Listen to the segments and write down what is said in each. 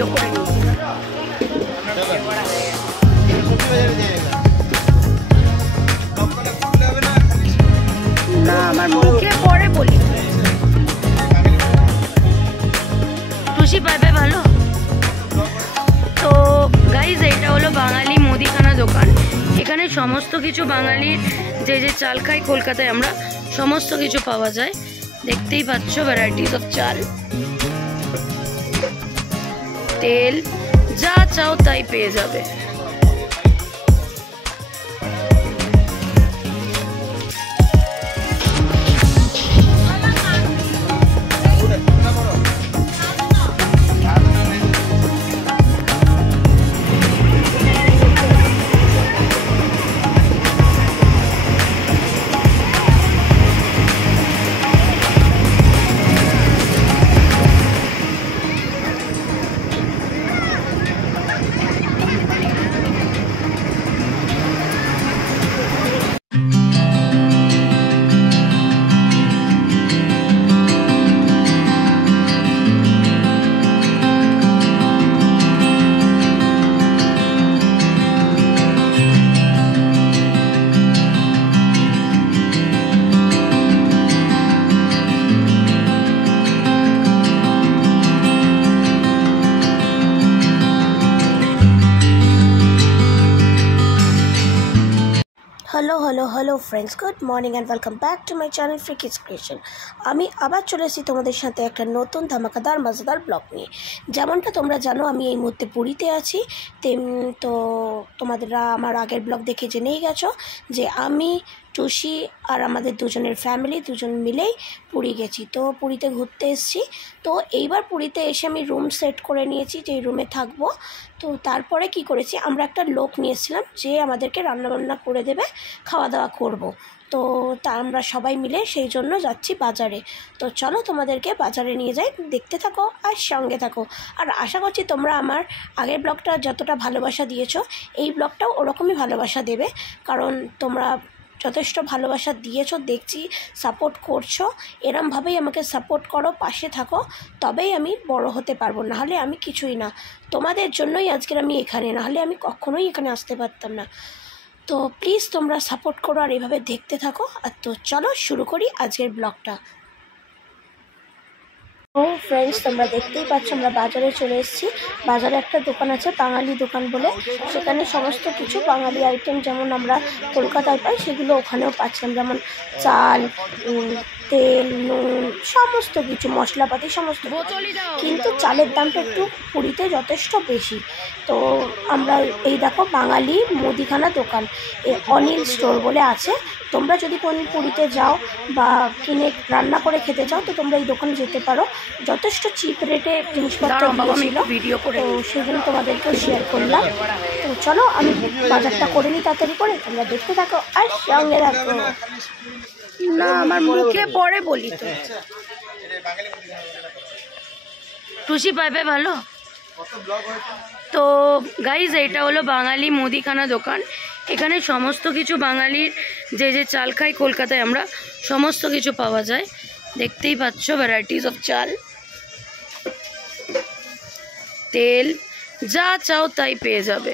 Video করে নিই। না আমার মুখে পরে বলি। টুসি পাইবে ভালো। তো গাইজ এটা হলো বাঙালি মুদিখানা দোকান। এখানে সমস্ত কিছু বাঙালির যে যে চাল খাই কলকাতায় আমরা সমস্ত কিছু পাওয়া যায়। দেখতেই পাচ্ছ ভ্যারাইটিস অফ চাল, তেল, যা চাও তাই পেয়ে যাবে। Hello friends, good morning and welcome back to my channel free kids creation. आमी आबार चले एसेছি তোমাদের সাথে একটা নতুন ধামাকাদার মজাদার ব্লগ নিয়ে। যেমনটা তোমরা জানো আমি এই মুহূর্তে পুরীতে আছি। তো তোমাদেররা আমার আগের ব্লগ দেখে জেনেই গেছো যে আমি টুসি আর আমাদের দুজনের ফ্যামিলি দুজন মিলেই পুরী গেছি। তো পুরীতে ঘুরতে এসেছি। তো এইবার পুরীতে এসে আমি রুম সেট করে নিয়েছি যে রুমে থাকবো। তো তারপরে কি করেছি, আমরা একটা লোক নিয়ে এসেছিলাম যে আমাদেরকে রান্নাবান্না করে দেবে, খাওয়া দাওয়া করব। তো তা আমরা সবাই মিলে সেই জন্য যাচ্ছি বাজারে। তো চলো তোমাদেরকে বাজারে নিয়ে যাই, দেখতে থাকো আর সঙ্গে থাকো। আর আশা করছি তোমরা আমার আগের ব্লগটা যতটা ভালোবাসা দিয়েছো এই ব্লগটাও ওরকমই ভালোবাসা দেবে, কারণ তোমরা যথেষ্ট ভালোবাসা দিয়েছো, দেখছি সাপোর্ট করছো। এরমভাবেই আমাকে সাপোর্ট করো, পাশে থাকো, তবেই আমি বড় হতে পারবো। নাহলে আমি কিছুই না। তোমাদের জন্যই আজকের আমি এখানে, নাহলে আমি কখনোই এখানে আসতে পারতাম না। তো প্লিজ তোমরা সাপোর্ট করো আর এভাবে দেখতে থাকো। আর তো চলো শুরু করি আজকের ব্লগটা। ও ফ্রেন্ডস, তোমরা দেখতেই পাচ্ছ আমরা বাজারে চলে এসেছি। বাজারে একটা দোকান আছে বাঙালি দোকান বলে, সেখানে সমস্ত কিছু বাঙালি আইটেম যেমন আমরা কলকাতায় পাই সেগুলো ওখানেও পাচ্ছিলাম, যেমন চাল, তেল, নুন, সমস্ত কিছু মশলাপাতি সমস্ত। কিন্তু চালের দামটা একটু পুরীতে যথেষ্ট বেশি। তো আমরা এই দেখো বাঙালি মুদিখানা দোকান, অনিল স্টোর বলে আছে। তোমরা যদি কোনো পুরীতে যাও বা কিনে রান্না করে খেতে চাও তো তোমরা এই দোকানে যেতে পারো। যথেষ্ট চিপ রেটে জিনিসপত্র ভিডিও করে, তো সেগুলো তোমাদেরকেও শেয়ার করলাম। তো চলো আমি বাজারটা করে নিই তাড়াতাড়ি করে, তোমরা দেখতে থাকো আর সঙ্গে থাকো। না আমার মুখে পরে বলি। তো টুসি পাইবে ভালো। তো গাইজ এটা হলো বাঙালি মুদিখানা দোকান। এখানে সমস্ত কিছু বাঙালির যে যে চাল খাই কলকাতায় আমরা সমস্ত কিছু পাওয়া যায়। দেখতেই পাচ্ছ ভ্যারাইটিস অফ চাল, তেল, যা চাও তাই পেয়ে যাবে।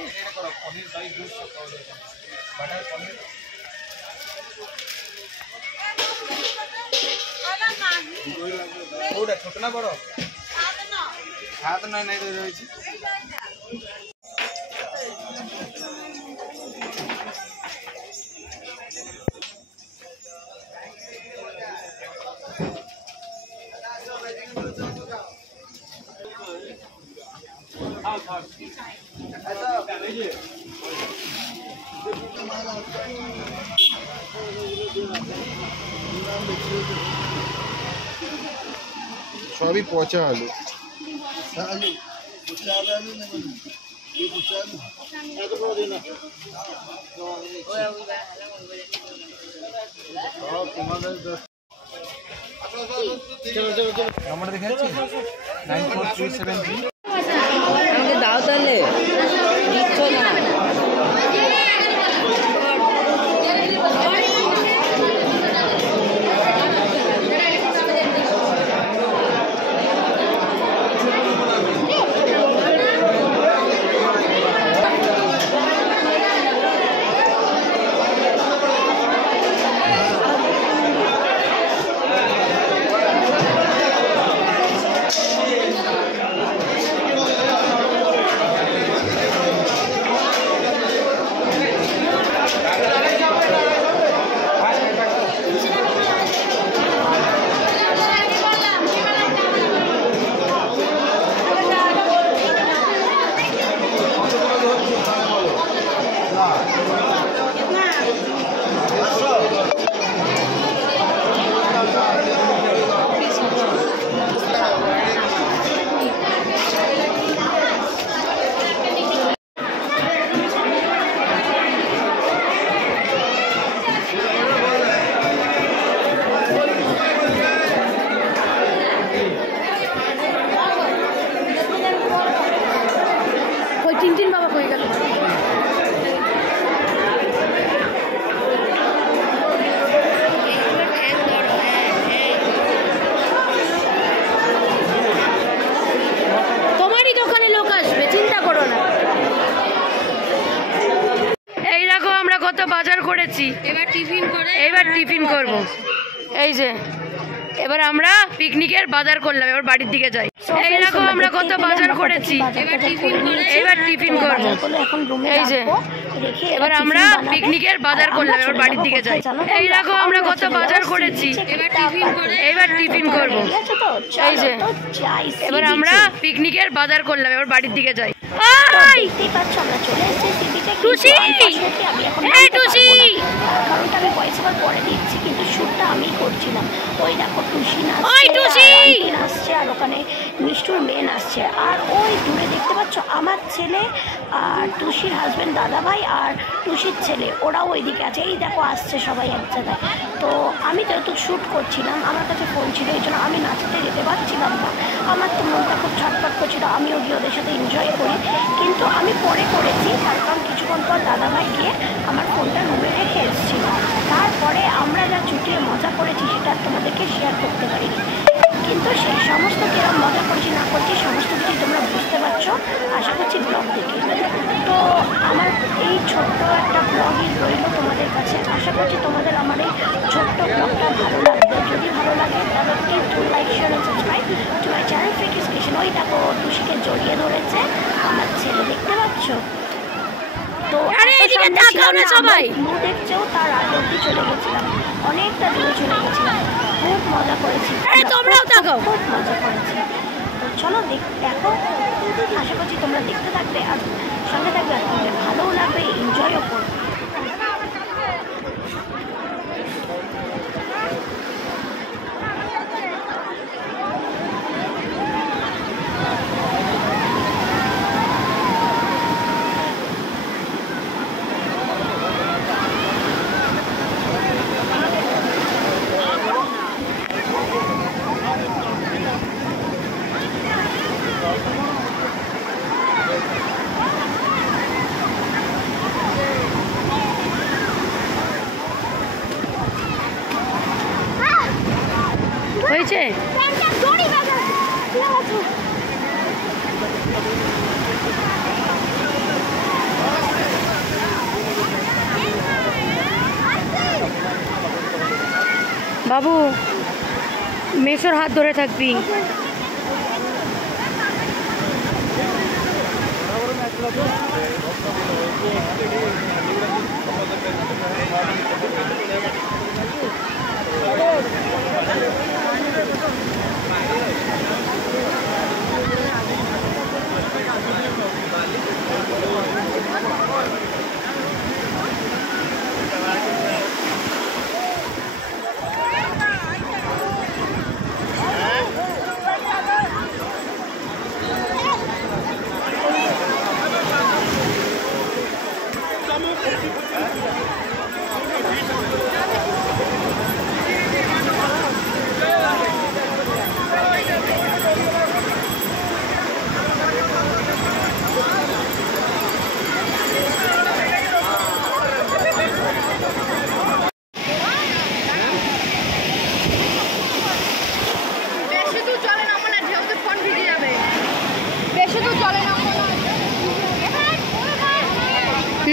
সবই পচা আলু। নম্বরটা দেখে যাচ্ছি 94373। দাও তাহলে কিচ্ছু না। করেছি, এবার টিফিন করব। এই যে এবার আমরা পিকনিকের বাজার করলাম, এবার বাড়ির দিকে যাই। এই দেখো আমরা কত বাজার করেছি, এবার টিফিন করব। এই যে এবার আমরা পিকনিকের বাজার করলাম, এবার বাড়ির দিকে যাই। এই দেখো আমরা কত বাজার করেছি, এবার টিফিন করব। এই যে এবার আমরা পিকনিকের বাজার করলাম, এবার বাড়ির দিকে যাই। দেখতেই পাচ্ছ আমরা চলে এসেছি সি বিচে। টুসি, আমি এখন এই টুসি, কারণটা আমি ভয়েস ওভার পরে দিচ্ছি, কিন্তু শ্যুটটা আমিই করছিলাম। ওই দেখো টুসি নাচছে, আর ওখানে মিষ্টুর মেয়ে নাচছে, আর ওই দূরে দেখতে পাচ্ছ আমার ছেলে আর টুসির হাজব্যান্ড দাদাভাই আর টুসির ছেলে, ওরাও ওইদিকে আছে। এই দেখো আসছে সবাই এক জায়গায়। তো আমি যেহেতু শ্যুট করছিলাম, আমার কাছে ফোন ছিল, এই জন্য আমি নাচতে যেতে পারছিলাম না। আমার তো মনটা খুব ছটফট করছিল, আমিও গিয়ে ওদের সাথে এনজয় করি, কিন্তু আমি পরে করেছি। তার কারণ কিছুক্ষণ পর দাদাভাই গিয়ে আমার ফোনটা রুমে রেখে এসেছিল। তারপরে আমরা যা চুটিয়ে মজা করেছি সেটা তোমাদেরকে শেয়ার করতে পারিনি, কিন্তু সেই সমস্ত কিরম মজা করছি না করছি সমস্ত কিছু তোমরা বুঝতে পারছো আশা করছি ব্লগ দেখে। তো আমার এই ছোট্ট একটা ব্লগই রইল তোমাদের কাছে। আশা করছি তোমাদের আমার এই ছোট্ট ব্লগটা ভালো লাগবে। যদি ভালো লাগে তাহলে please do like, share and subscribe to my channel freakies creation. ওই দেখো টুসিকে জড়িয়ে ধরেছে আমার ছেলে, দেখতে পাচ্ছ? তো সবাই দেখছেও, তার আগে অব্দি চলে গেছিলাম, অনেকটা দূরে চলে গেছিলাম, খুব মজা করেছি, খুব মজা করেছি। তো চলো দেখো, আশা করছি তোমরা দেখতে থাকবে আর সঙ্গে থাকবে, আর তোমাদের ভালোও লাগবে, এনজয়ও করবে। হয়েছে বাবু, মেসোর হাত ধরে থাকবি।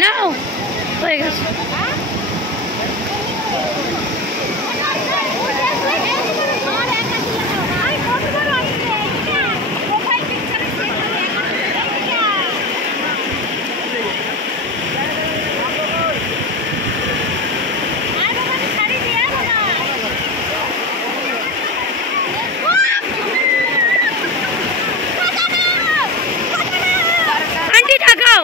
নাও হয়ে গেছে। আন্টি টাকাও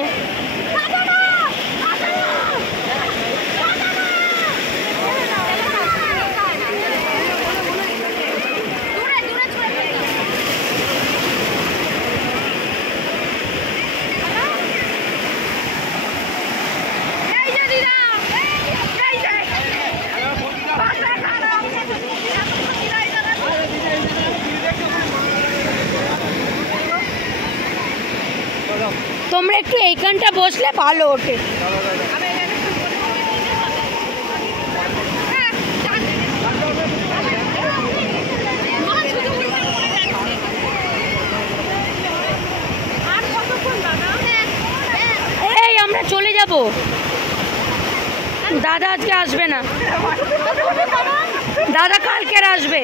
তোমরা একটু এইখানটা বসলে ভালো ওঠে। এই আমরা চলে যাব। দাদা আজকে আসবে না, দাদা কালকের আসবে।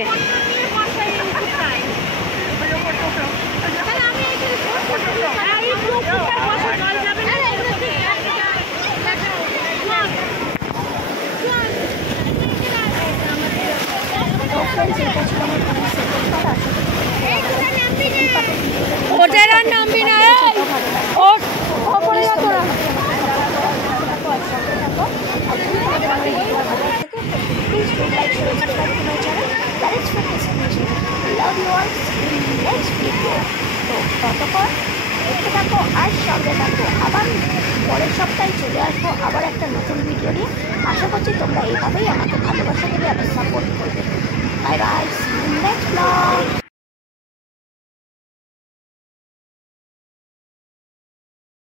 ওদের আর নামবি না, ওপরে যা তোরা। Please do like, share, and subscribe to my channel. That is Fitness Creation. Love you all. See you in the next video. তো ততক্ষণ দেখতে থাকো আর সঙ্গে থাকো। আবার পরের সপ্তাহে চলে আসবো আবার একটা নতুন ভিডিও নিয়ে। আশা করছি তোমরা এইভাবেই আমাকে ভালোবাসা দেবে, আবার সাপোর্ট করবে। Bye bye, see you next blog.